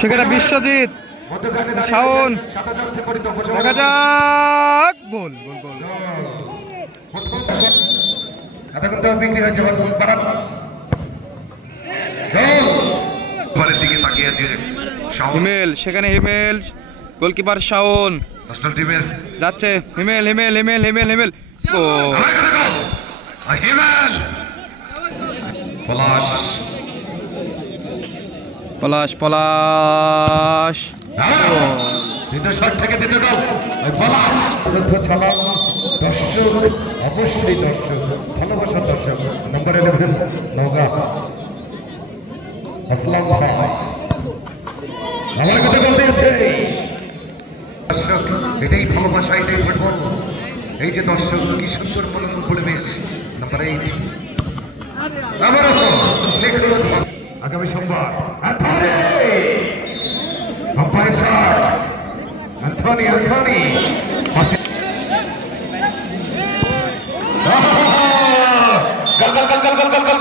সেখানে বিশ্বজিৎ শাওন দেখা যাক গোল গোল গোল বিক্রি হয়েছে হিমেল সেখানে হিমেল গোলকিপার শাওন যাচ্ছে হিমেল হিমেল হিমেল হিমেল হিমেল ও পলাশ পলাশ পলাশ দ্বিতীয় শট থেকে দ্বিতীয় গোল পলাশ ছাড়া দর্শক অবশ্যই দর্শক ভালোবাসার দর্শক নাম্বার 11 নওগাঁ আসলাম ভাই আমার কথা বলতে আছে দর্শক এটাই ভালোবাসা এটাই ফুটবল এই যে দর্শক কি সুন্দর মনোরম পরিবেশ নাম্বার 8 আগামী সোমবার অ্যান্থনি অ্যান্থনি গোল গোল গোল গোল গোল গোল